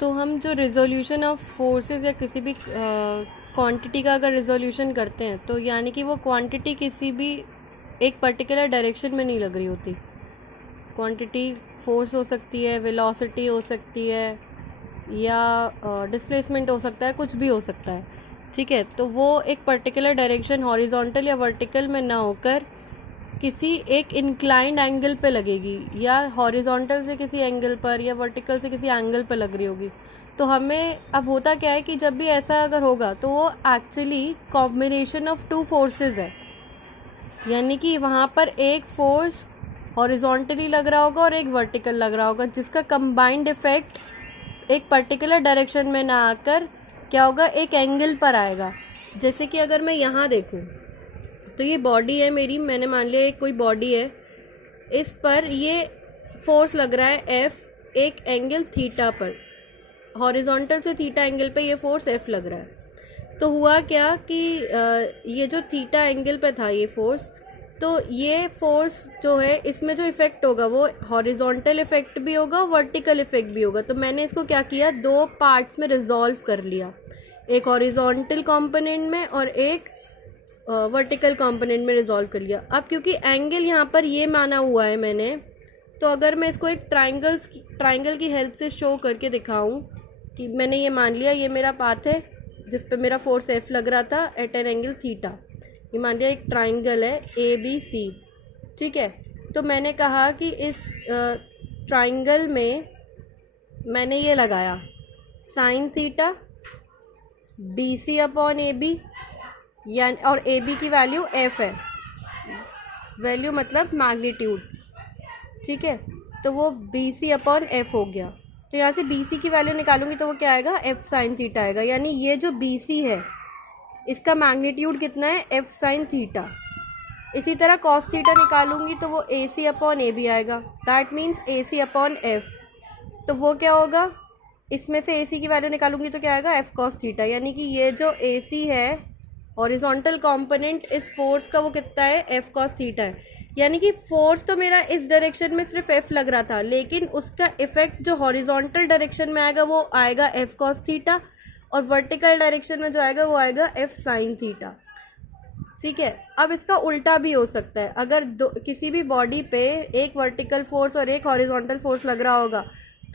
तो हम जो रिजोल्यूशन ऑफ फोर्सेस या किसी भी क्वांटिटी का अगर रिजोल्यूशन करते हैं तो यानी कि वो क्वांटिटी किसी भी एक पर्टिकुलर डायरेक्शन में नहीं लग रही होती। क्वांटिटी फोर्स हो सकती है, वेलोसिटी हो सकती है, या डिस्प्लेसमेंट हो सकता है, कुछ भी हो सकता है। ठीक है, तो वो एक पर्टिकुलर डायरेक्शन हॉरिजॉन्टल या वर्टिकल में ना होकर किसी एक इंक्लाइंड एंगल पे लगेगी, या हॉरिजॉन्टल से किसी एंगल पर या वर्टिकल से किसी एंगल पर लग रही होगी। तो हमें अब होता क्या है कि जब भी ऐसा अगर होगा तो वो actually combination of two forces है, यानी कि वहाँ पर एक फोर्स हॉरिजॉन्टली लग रहा होगा और एक वर्टिकल लग रहा होगा, जिसका कंबाइंड इफेक्ट एक पर्टिकुलर डायरेक्शन में ना आकर क्या होगा, एक एंगल पर आएगा। जैसे कि अगर मैं यहाँ देखूँ तो ये बॉडी है मेरी, मैंने मान लिया एक कोई बॉडी है, इस पर ये फोर्स लग रहा है एफ एक एंगल थीटा पर, हॉरिजॉन्टल से थीटा एंगल पे ये फोर्स एफ लग रहा है। तो हुआ क्या कि ये जो थीटा एंगल पे था ये फोर्स, तो ये फोर्स जो है इसमें जो इफेक्ट होगा वो हॉरिजॉन्टल इफेक्ट भी होगा, वर्टिकल इफेक्ट भी होगा। तो मैंने इसको क्या किया, दो पार्ट्स में रिजॉल्व कर लिया, एक हॉरिजॉन्टल कंपोनेंट में और एक वर्टिकल कंपोनेंट में रिजॉल्व कर लिया। अब क्योंकि एंगल यहाँ पर ये माना हुआ है मैंने, तो अगर मैं इसको एक ट्राइंगल की हेल्प से शो करके दिखाऊं कि मैंने ये मान लिया ये मेरा पाथ है जिस पे मेरा फोर्स एफ लग रहा था एट एन एंगल थीटा, ये मान लिया एक ट्राइंगल है ए बी सी। ठीक है, तो मैंने कहा कि इस ट्राइंगल में मैंने ये लगाया sine theta B C upon A B, या और ए बी की वैल्यू एफ है, वैल्यू मतलब मैग्नीट्यूड। ठीक है, तो वो बी सी अपॉन एफ हो गया। तो यहाँ से बी सी की वैल्यू निकालूंगी तो वो क्या आएगा, एफ साइन थीटा आएगा। यानी ये जो बी सी है इसका मैग्नीट्यूड कितना है, एफ साइन थीटा। इसी तरह कॉस थीटा निकालूंगी तो वो A C upon A B आएगा, that means A C upon F. तो वो क्या होगा, इसमें से ए सी की वैल्यू निकालूंगी तो क्या आएगा, एफ कॉस थीटा। यानी कि ये जो ए सी है हॉरिजॉन्टल कंपोनेंट इस फोर्स का वो कितना है, एफ कॉस थीटा है। यानी कि फोर्स तो मेरा इस डायरेक्शन में सिर्फ एफ लग रहा था, लेकिन उसका इफेक्ट जो हॉरिजॉन्टल डायरेक्शन में आएगा वो आएगा एफ कॉस थीटा, और वर्टिकल डायरेक्शन में जो आएगा वो आएगा एफ साइन थीटा। ठीक है, अब इसका उल्टा भी हो सकता है। अगर किसी भी बॉडी पे एक वर्टिकल फोर्स और एक हॉरिजॉन्टल फोर्स लग रहा होगा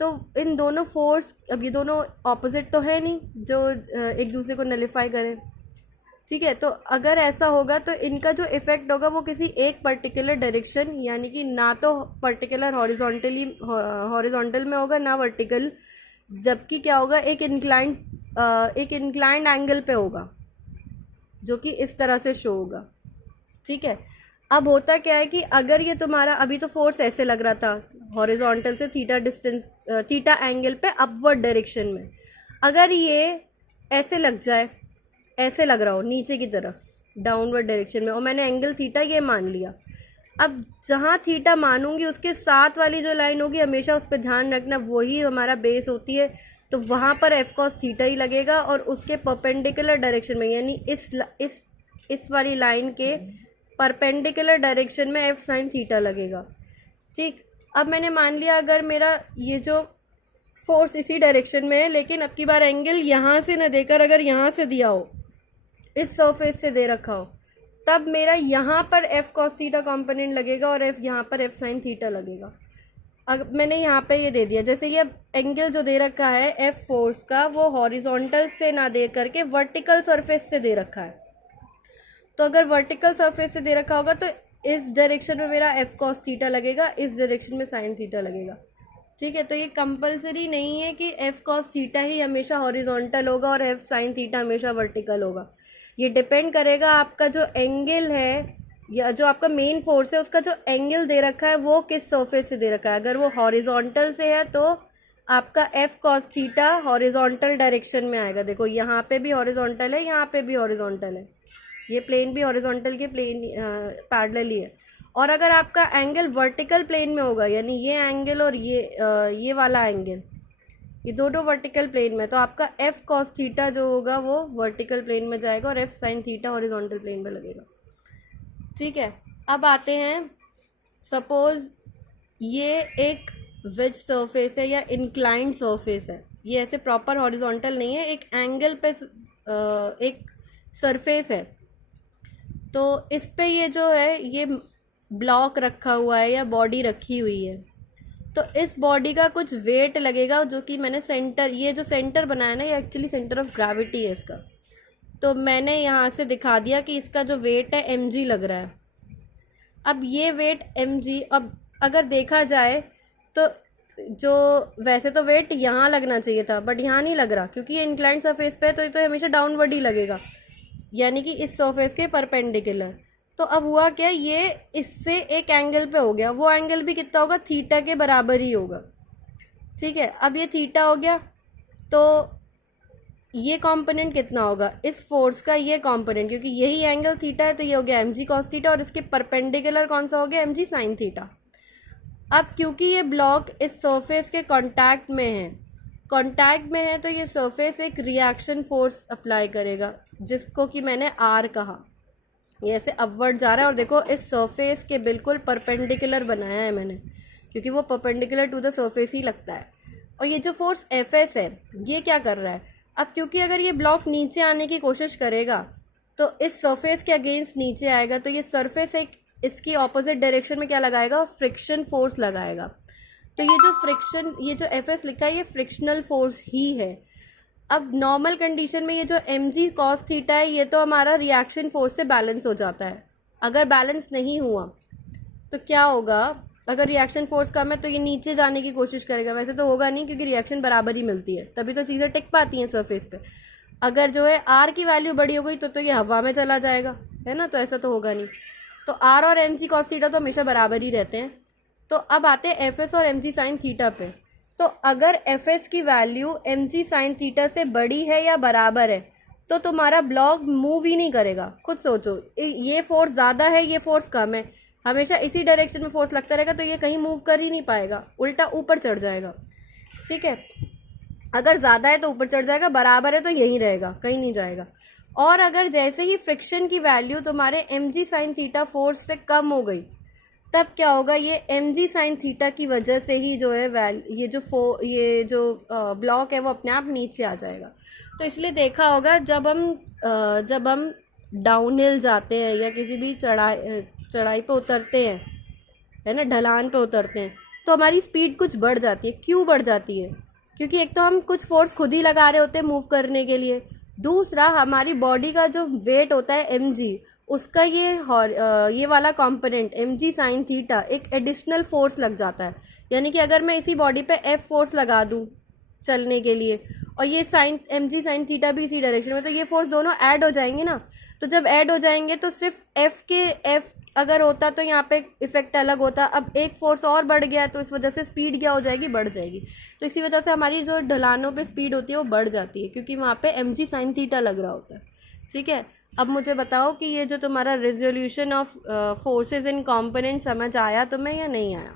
तो इन दोनों फोर्स, अब ये दोनों ऑपोजिट तो है नहीं जो एक दूसरे को नलिफाई करें। ठीक है, तो अगर ऐसा होगा तो इनका जो इफेक्ट होगा वो किसी एक पर्टिकुलर डायरेक्शन, यानी कि ना तो पर्टिकुलर हॉरिजॉन्टल में होगा ना वर्टिकल, जबकि क्या होगा, एक इंक्लाइंड एंगल पे होगा जो कि इस तरह से शो होगा। ठीक है, अब होता क्या है कि अगर ये तुम्हारा अभी तो फोर्स ऐसे लग रहा था हॉरिजॉन्टल से थीटा एंगल पे अपवर्ड डायरेक्शन में, अगर ये ऐसे लग जाए, ऐसे लग रहा हो नीचे की तरफ डाउनवर्ड डायरेक्शन में, और मैंने एंगल थीटा ये मान लिया, अब जहाँ थीटा मानूंगी उसके साथ वाली जो लाइन होगी हमेशा उस पर ध्यान रखना, वही हमारा बेस होती है। तो वहाँ पर एफ कॉस थीटा ही लगेगा, और उसके परपेंडिकुलर डायरेक्शन में, यानी इस वाली लाइन के परपेंडिकुलर डायरेक्शन में एफ साइन थीटा लगेगा। ठीक, अब मैंने मान लिया अगर मेरा ये जो फोर्स इसी डायरेक्शन में है, लेकिन अब की बार एंगल यहाँ से न देकर अगर यहाँ से दिया हो, इस सरफेस से दे रखा हो, तब मेरा यहाँ पर एफ कॉस थीटा कॉम्पोनेंट लगेगा और एफ यहाँ पर एफ साइन थीटा लगेगा। अब मैंने यहाँ पे ये दे दिया, जैसे ये एंगल जो दे रखा है एफ फोर्स का वो हॉरिजॉन्टल से ना दे करके वर्टिकल सरफेस से दे रखा है। तो अगर वर्टिकल सरफेस से दे रखा होगा तो इस डायरेक्शन में मेरा एफ कॉस थीटा लगेगा, इस डायरेक्शन में साइन थीटा लगेगा। ठीक है, तो ये कंपलसरी नहीं है कि एफ कॉस थीटा ही हमेशा हॉरिजॉन्टल होगा और एफ साइन थीटा हमेशा वर्टिकल होगा। ये डिपेंड करेगा आपका जो एंगल है या जो आपका मेन फोर्स है उसका जो एंगल दे रखा है वो किस सरफेस से दे रखा है। अगर वो हॉरिजॉन्टल से है तो आपका F cos theta horizontal direction में आएगा। देखो यहाँ पे भी हॉरिजॉन्टल है, यहाँ पे भी हॉरिजॉन्टल है, ये प्लेन भी हॉरिजॉन्टल के प्लेन पैरेलल ही है। और अगर आपका एंगल वर्टिकल प्लेन में होगा, यानी ये एंगल और ये वाला एंगल, ये दोनों वर्टिकल प्लेन में, तो आपका एफ कॉस थीटा जो होगा वो वर्टिकल प्लेन में जाएगा और F sine theta horizontal plane में लगेगा। ठीक है, अब आते हैं, सपोज ये एक वेज सरफेस है या इंक्लाइंड सरफेस है, ये ऐसे प्रॉपर हॉरिजॉन्टल नहीं है, एक एंगल पे एक सरफेस है। तो इस पे ये जो है ये ब्लॉक रखा हुआ है या बॉडी रखी हुई है, तो इस बॉडी का कुछ वेट लगेगा, जो कि मैंने सेंटर, ये जो सेंटर बनाया ना, ये एक्चुअली सेंटर ऑफ ग्रेविटी है इसका। तो मैंने यहाँ से दिखा दिया कि इसका जो वेट है mg लग रहा है। अब ये वेट mg, अब अगर देखा जाए तो जो वैसे तो वेट यहाँ लगना चाहिए था, बट यहाँ नहीं लग रहा क्योंकि ये इंक्लाइंड सरफेस पे है, तो ये तो हमेशा डाउनवर्ड ही लगेगा, यानी कि इस सरफेस के परपेंडिकुलर। तो अब हुआ क्या, ये इससे एक एंगल पे हो गया, वो एंगल भी कितना होगा, थीटा के बराबर ही होगा। ठीक है, अब ये थीटा हो गया, तो ये कंपोनेंट कितना होगा इस फोर्स का, ये कंपोनेंट, क्योंकि यही एंगल थीटा है तो ये हो गया mg cos थीटा, और इसके परपेंडिकुलर कौन सा हो गया, mg sin थीटा। अब क्योंकि ये ब्लॉक इस सरफेस के कांटेक्ट में है तो ये सरफेस एक रिएक्शन फोर्स अप्लाई करेगा, जिसको कि मैंने r कहा। ये ऐसे अपवर्ड जा रहा है, और देखो इस सरफेस के बिल्कुल परपेंडिकुलर बनाया है मैंने, क्योंकि वो परपेंडिकुलर टू द सरफेस ही लगता है। और ये जो फोर्स Fs है ये क्या कर रहा है, अब क्योंकि अगर ये ब्लॉक नीचे आने की कोशिश करेगा तो इस सरफेस के अगेंस्ट नीचे आएगा, तो ये सरफेस एक इसकी ऑपोजिट डायरेक्शन में क्या लगाएगा, फ्रिक्शन फोर्स लगाएगा। तो ये जो फ्रिक्शन, ये जो Fs लिखा है ये फ्रिक्शनल फोर्स ही है। अब नॉर्मल कंडीशन में ये जो mg cos थीटा है ये तो हमारा रिएक्शन फोर्स से बैलेंस हो जाता है। अगर बैलेंस नहीं हुआ तो क्या होगा, अगर रिएक्शन फोर्स कम है तो ये नीचे जाने की कोशिश करेगा, वैसे तो होगा नहीं क्योंकि रिएक्शन बराबर ही मिलती है, तभी तो चीज़ें टिक पाती हैं सरफेस पे। अगर जो है r की वैल्यू बड़ी हो गई तो ये हवा में चला जाएगा, है ना, तो ऐसा तो होगा नहीं। तो r और mg cos थीटा तो हमेशा बराबर ही रहते हैं। तो अब आते हैं Fs और mg sin थीटा पे। तो अगर Fs की वैल्यू mg sin थीटा से बड़ी है या बराबर है तो तुम्हारा ब्लॉक मूव ही नहीं करेगा। खुद सोचो, ये फोर्स ज़्यादा है, ये फोर्स कम है, हमेशा इसी डायरेक्शन में फोर्स लगता रहेगा, तो ये कहीं मूव कर ही नहीं पाएगा, उल्टा ऊपर चढ़ जाएगा। ठीक है, अगर ज़्यादा है तो ऊपर चढ़ जाएगा, बराबर है तो यहीं रहेगा, कहीं नहीं जाएगा। और अगर जैसे ही फ्रिक्शन की वैल्यू तुम्हारे mg sin थीटा फोर्स से कम हो गई तब क्या होगा, ये mg sin थीटा की वजह से ही जो है ये जो ब्लॉक है वो अपने आप नीचे आ जाएगा। तो इसलिए देखा होगा जब हम डाउनहिल जाते हैं या किसी भी चढ़ाई पे उतरते हैं, है ना, ढलान पे उतरते हैं, तो हमारी स्पीड कुछ बढ़ जाती है। क्यों बढ़ जाती है, क्योंकि एक तो हम कुछ फोर्स खुद ही लगा रहे होते हैं मूव करने के लिए, दूसरा हमारी बॉडी का जो वेट होता है mg, उसका ये वाला कंपोनेंट mg sin थीटा एक एडिशनल फोर्स लग जाता है। यानी कि अगर मैं इसी बॉडी पे F फोर्स लगा दूं चलने के लिए और ये mg sin थीटा भी इसी डायरेक्शन में, तो ये फोर्स दोनों ऐड हो जाएंगे ना। तो जब ऐड हो जाएंगे तो सिर्फ F अगर होता तो यहाँ पे इफेक्ट अलग होता, अब एक फोर्स और बढ़ गया तो इस वजह से स्पीड क्या हो जाएगी, बढ़ जाएगी। तो इसी वजह से हमारी जो ढलानों पे स्पीड होती है वो बढ़ जाती है, क्योंकि वहाँ पे mg sin थीटा लग रहा होता है। ठीक है, अब मुझे बताओ कि ये जो तुम्हारा resolution of forces in component समझ आया तुम्हें या नहीं आया।